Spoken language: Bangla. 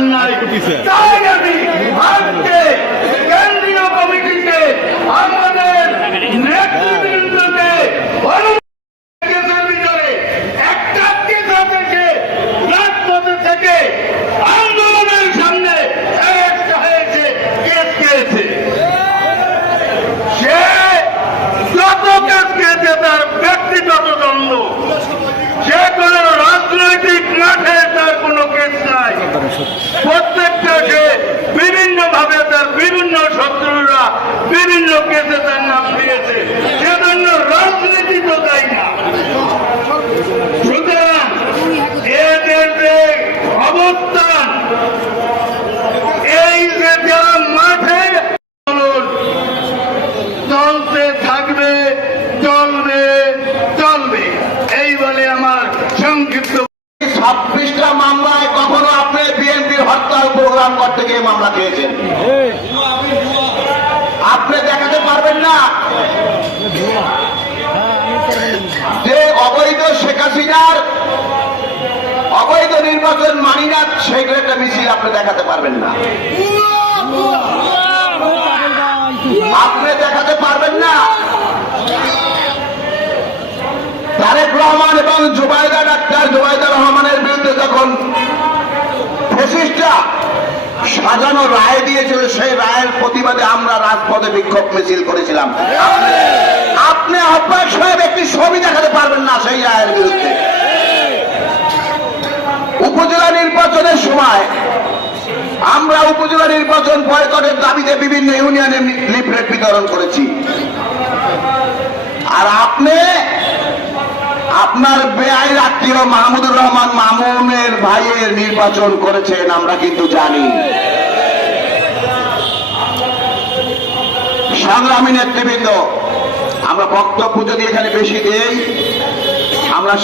দরকার নাই। তাই আমি আজকে কেন্দ্রীয় কমিটিতে আমাদের নেতৃবৃন্দকে আন্দোলনের সামনে হয়েছে কেস খেয়েছে। সে যত কেস খেয়েছে তার ব্যক্তিগত দ্বন্দ্ব, সে কোন রাজনৈতিক মাঠে তার কোনো কেস নাই। প্রত্যেকটা সে বিভিন্ন ভাবে তার বিভিন্ন শত্রুরা বিভিন্ন কেসে তার নাম দিয়েছে, সেজন্য রাজনীতি তো তাই না। সুতরাং এদের যে অবস্থান, এই যে যারা মাঠে চলতে থাকবে, চলবে চলবে, এই বলে আমার সংক্ষিপ্ত। 26টা মামলায় কখনো আপনি বিএনপির হরতাল প্রোগ্রাম করতে গিয়ে মামলা খেয়েছেন? আপনি দেখাতে পারবেন না যে অবৈধ শেখ হাসিনার অবৈধ নির্বাচন মানি না, সেগুলো একটা মিছিল আপনি দেখাতে পারবেন না। আপনি দেখাতে পারবেন না তারেক রহমান এবং ডাক্তার জুবাইদা রহমানের বিরুদ্ধে যখন ফ্যাসিস্টরা সাজানো রায় দিয়েছিল, সেই রায়ের প্রতিবাদে আমরা রাজপথে বিক্ষোভ মিছিল করেছিলাম। আপনি আহ্বায়ক সাহেব একটি ছবি দেখাতে পারবেন না সেই রায়ের বিরুদ্ধে। উপজেলা নির্বাচনের সময় আমরা উপজেলা নির্বাচন বয়কটের দাবিতে বিভিন্ন ইউনিয়নে লিফলেট বিতরণ করেছি, আর আপনি আপনার বেআইন আত্মীয় মাহমুদুর রহমান মামুনের ভাইয়ের নির্বাচন করেছেন, আমরা কিন্তু জানি। সংগ্রামী নেতৃবৃন্দ, আমরা বক্তব্য যদি এখানে বেশি দেই, আমরা